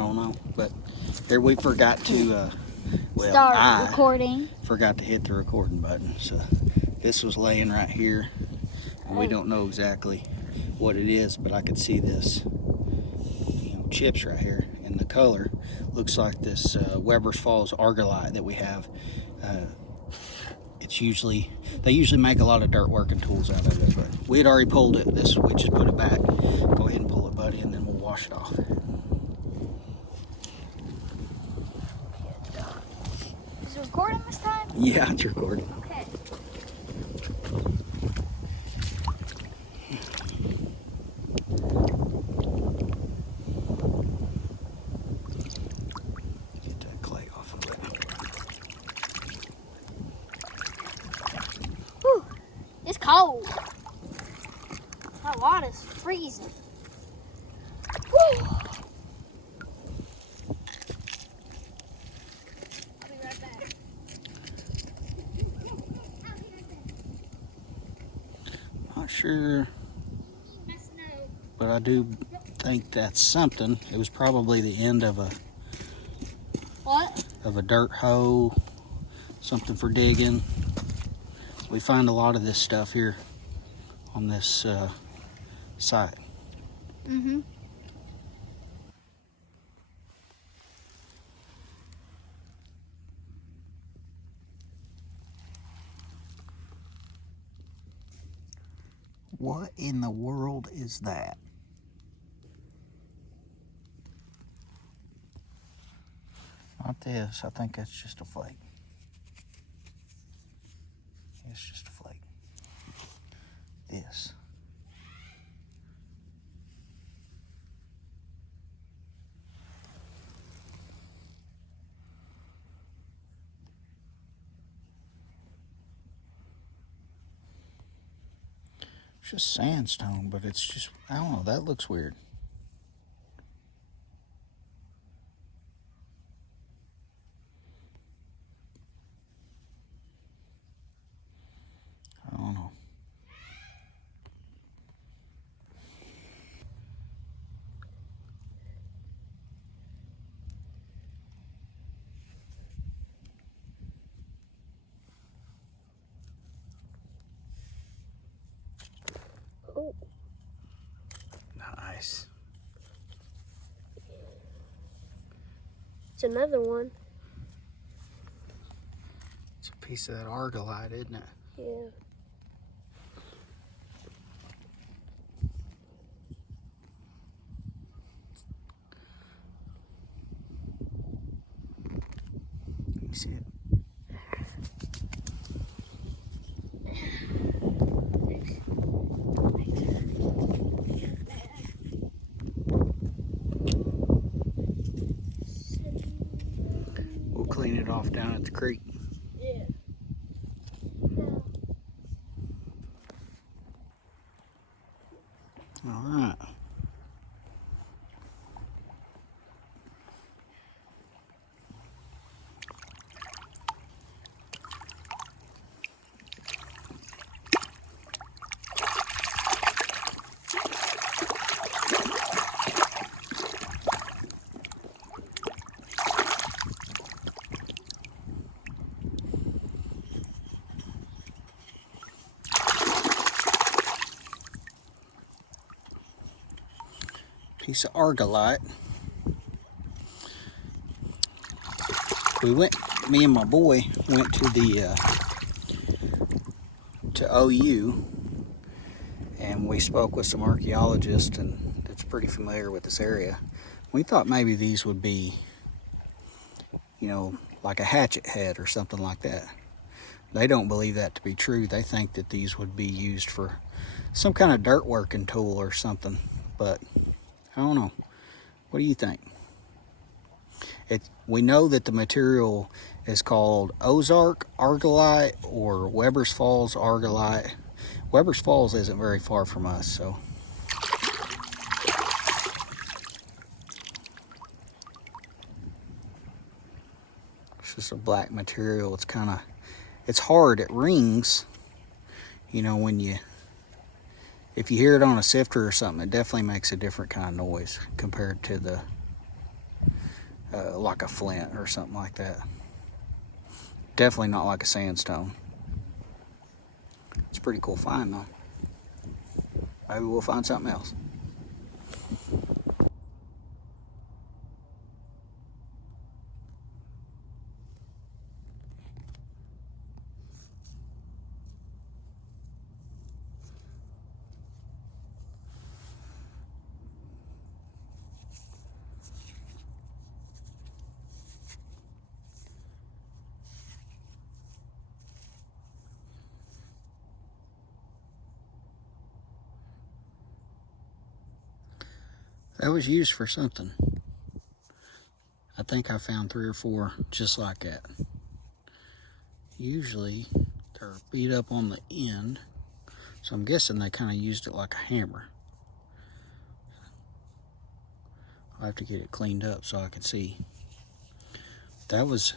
don't know. But here we forgot to, start recording. Forgot to hit the recording button. So this was laying right here. And we don't know exactly what it is, but I could see this, chips right here. And the color looks like this Weber's Falls argillite that we have. They usually make a lot of dirt working tools out of it, but we had already pulled it. We just put it back. Go ahead and pull it, buddy, and then we'll wash it off. Is it recording this time? Yeah, it's recording. Okay. Get that clay off of it. Whew. It's cold. My water's freezing. Whew. I'll be right back. Not sure, but I do think that's something. It was probably the end of a dirt hoe, something for digging. We find a lot of this stuff here on this site. Mm-hmm. What in the world is that? Not this. I think that's just a flake. It's just a flake. This. It's just sandstone, but it's just, I don't know, that looks weird. I don't know. Oh. Nice. It's another one. It's a piece of that argillite, isn't it? Yeah. You see it? We'll clean it off down at the creek. Yeah. All right. Piece of argillite. Me and my boy went to to OU, and we spoke with some archaeologists and that's pretty familiar with this area. We thought maybe these would be, like a hatchet head or something like that. They don't believe that to be true. They think that these would be used for some kind of dirt working tool or something, but I don't know. What do you think? We know that the material is called Ozark argillite or Weber's Falls argillite. Weber's Falls isn't very far from us, so. It's just a black material. It's hard. It rings, if you hear it on a sifter or something, it definitely makes a different kind of noise compared to the like a flint or something like that. Definitely not like a sandstone. It's a pretty cool find though. Maybe we'll find something else. That was used for something. I think I found 3 or 4 just like that. Usually they're beat up on the end, so I'm guessing they kind of used it like a hammer. I'll have to get it cleaned up so I can see. That was,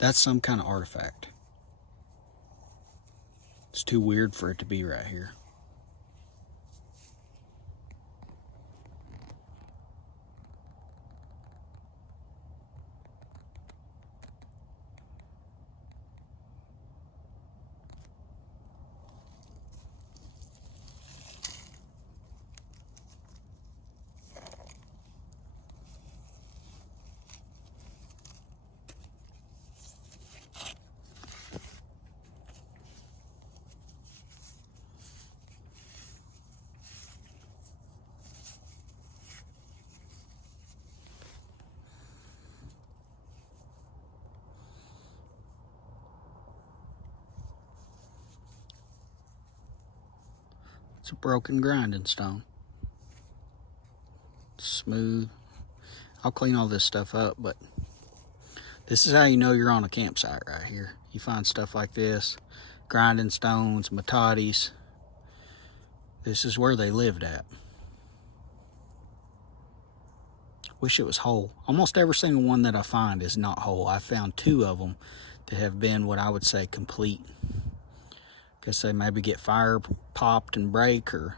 that's some kind of artifact. It's too weird for it to be right here. It's a broken grinding stone. Smooth. I'll clean all this stuff up, but this is how you know you're on a campsite right here. You find stuff like this, grinding stones, matatis. This is where they lived at. Wish it was whole. Almost every single one that I find is not whole. I found 2 of them that have been what I would say complete. Guess they maybe get fire popped and break, or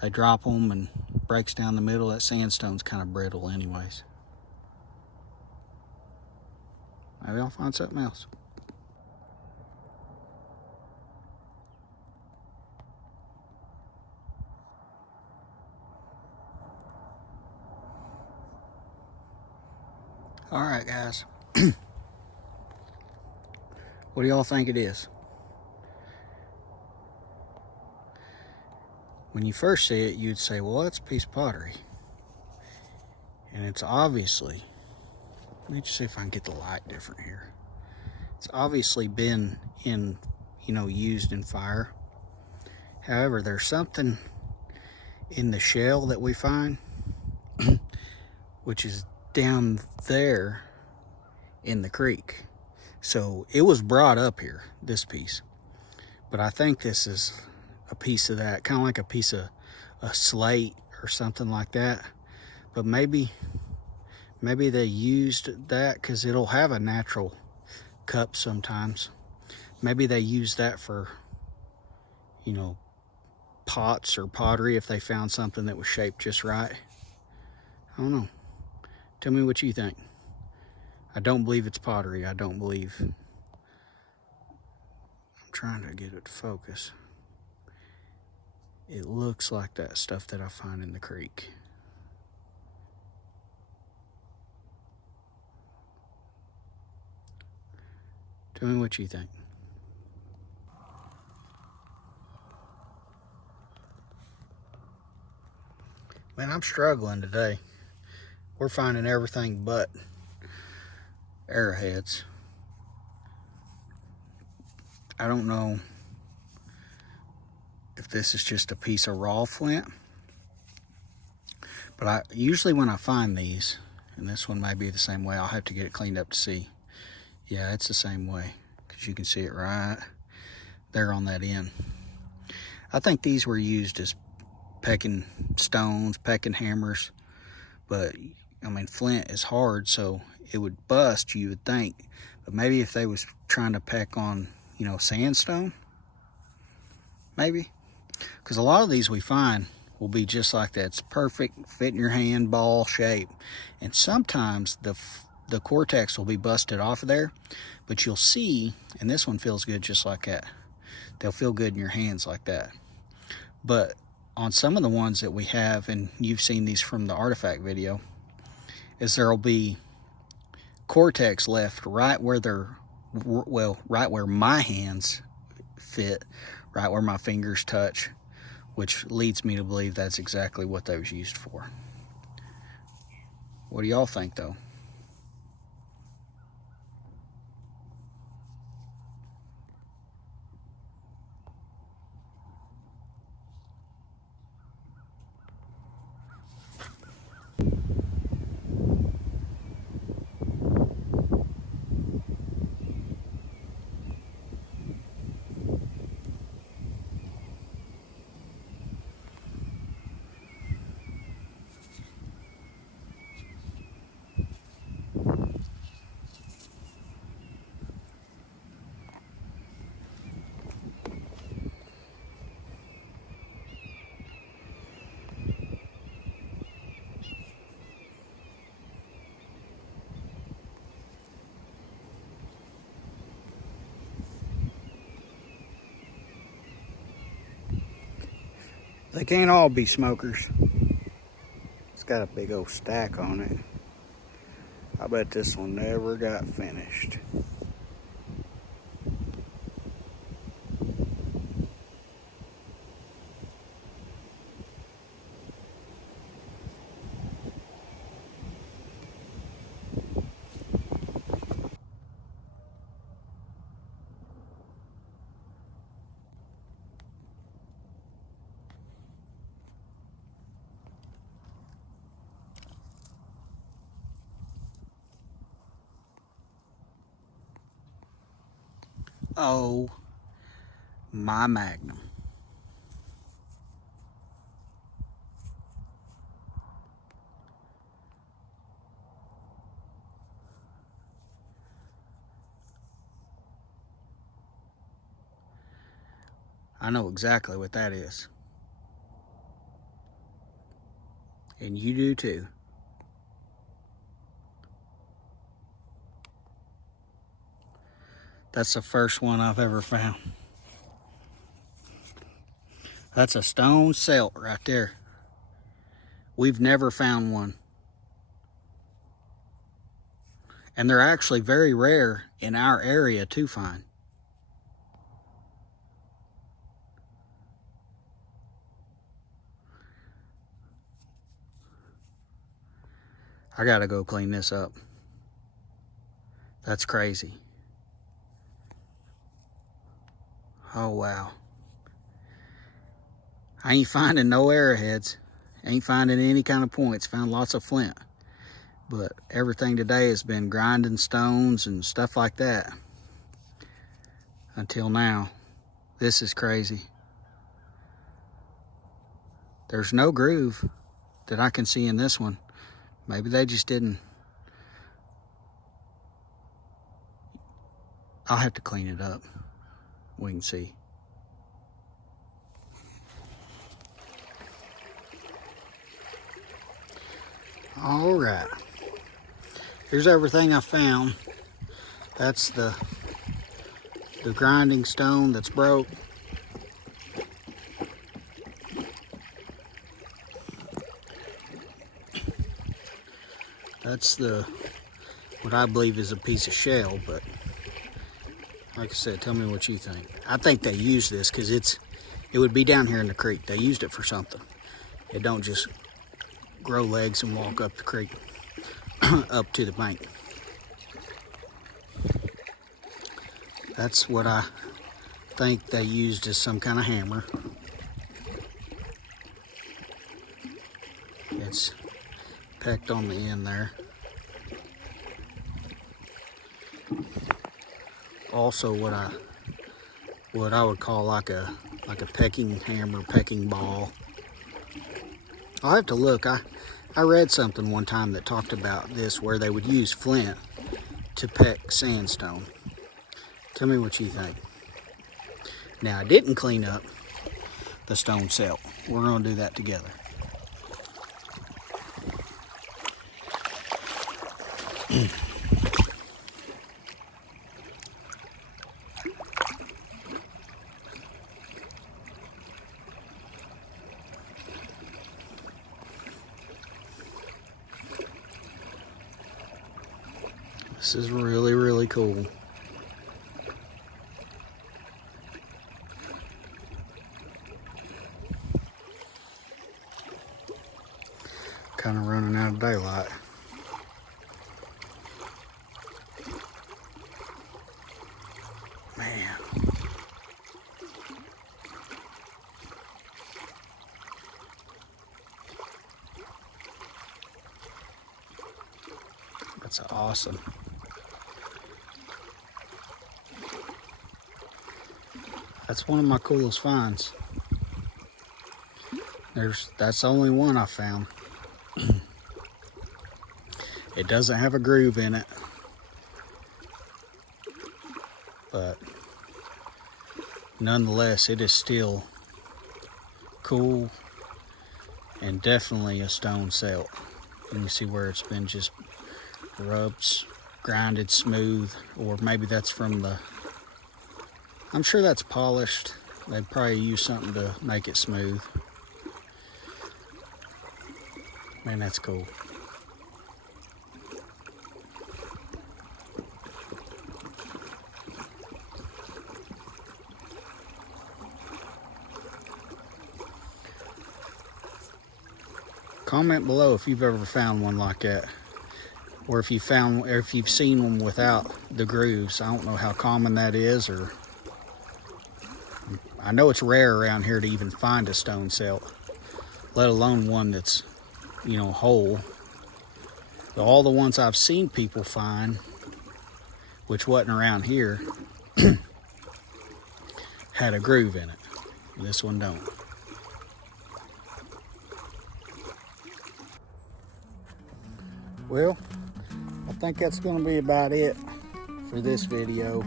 they drop them and breaks down the middle. That sandstone's kind of brittle anyways. Maybe I'll find something else. All right, guys. What do y'all think it is? When you first see it, you'd say, well, that's a piece of pottery. And it's obviously, let me just see if I can get the light different here. It's obviously been in, used in fire. However, there's something in the shell that we find, which is down there in the creek. So it was brought up here, this piece. But I think this is a piece of that, kind of like a piece of a slate or something like that. But maybe they used that because it'll have a natural cup sometimes. Maybe they used that for, pots or pottery if they found something that was shaped just right. I don't know. Tell me what you think. I don't believe it's pottery. I don't believe. I'm trying to get it to focus. It looks like that stuff that I find in the creek. Tell me what you think. Man, I'm struggling today. We're finding everything but arrowheads. I don't know if this is just a piece of raw flint, but usually when I find these, and this one may be the same way, I'll have to get it cleaned up to see. Yeah, it's the same way, because you can see it right there on that end. I think these were used as pecking stones, pecking hammers, but I mean, flint is hard, so it would bust, you would think. But maybe if they was trying to peck on, sandstone, maybe. Because a lot of these we find will be just like that. It's perfect, fit in your hand, ball shape. And sometimes the cortex will be busted off of there, but you'll see, and this one feels good just like that. They'll feel good in your hands like that. But on some of the ones that we have, and you've seen these from the artifact video, is there'll be cortex left right where they're, well, right where my hands fit, right where my fingers touch, which leads me to believe that's exactly what that was used for. What do y'all think, though? They can't all be smokers. It's got a big old stack on it. I bet this one never got finished. Oh, my Magnum. I know exactly what that is. And you do too. That's the first one I've ever found. That's a stone celt right there. We've never found one. And they're actually very rare in our area to find. I gotta go clean this up. That's crazy. Oh, wow. I ain't finding no arrowheads. Ain't finding any kind of points. Found lots of flint. But everything today has been grinding stones and stuff like that. Until now. This is crazy. There's no groove that I can see in this one. Maybe they just didn't. I'll have to clean it up. We can see. All right. Here's everything I found. That's the grinding stone that's broke. That's what I believe is a piece of shell, but like I said, tell me what you think. I think they use this because it would be down here in the creek. They used it for something. It don't just grow legs and walk up the creek, up to the bank. That's what I think they used as some kind of hammer. It's pecked on the end there. Also what I would call like a pecking hammer, pecking ball. I'll have to look. I read something one time that talked about this, where they would use flint to peck sandstone. Tell me what you think. Now, I didn't clean up the stone celt. We're going to do that together. This is really, really cool. Kind of running out of daylight. Man. That's awesome. That's one of my coolest finds. That's the only one I found. It doesn't have a groove in it, but nonetheless, it is still cool and definitely a stone celt. You can see where it's been just rubbed, grinded smooth, or maybe that's from the, I'm sure that's polished. They'd probably use something to make it smooth. Man, that's cool. Comment below if you've ever found one like that, or if you've seen one without the grooves. I don't know how common that is, or I know it's rare around here to even find a stone celt, let alone one that's, you know, whole. But all the ones I've seen people find, which wasn't around here, had a groove in it. This one don't. Well, I think that's going to be about it for this video.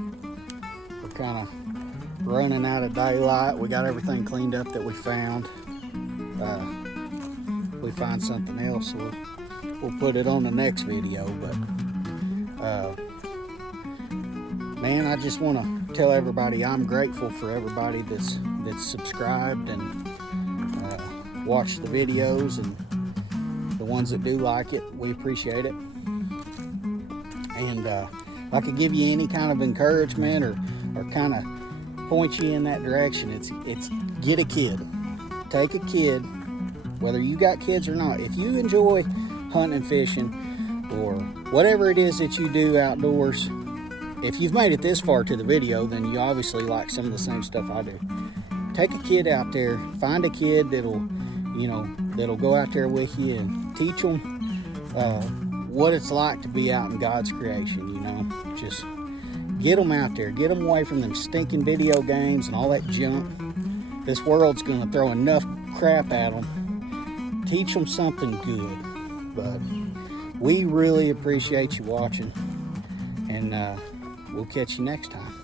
We're kind of running out of daylight. We got everything cleaned up that we found. If we find something else, we'll put it on the next video. But man, I just want to tell everybody I'm grateful for everybody that's subscribed and watched the videos, and the ones that do like it, we appreciate it. And if I could give you any kind of encouragement or kind of point you in that direction, it's get a kid. Take a kid, whether you got kids or not. If you enjoy hunting and fishing, or whatever it is that you do outdoors, if you've made it this far to the video, then you obviously like some of the same stuff I do. Take a kid out there, find a kid that'll go out there with you and teach them what it's like to be out in God's creation, you know. Just get them out there, get them away from them stinking video games and all that junk. This world's going to throw enough crap at them. Teach them something good. But we really appreciate you watching, and we'll catch you next time.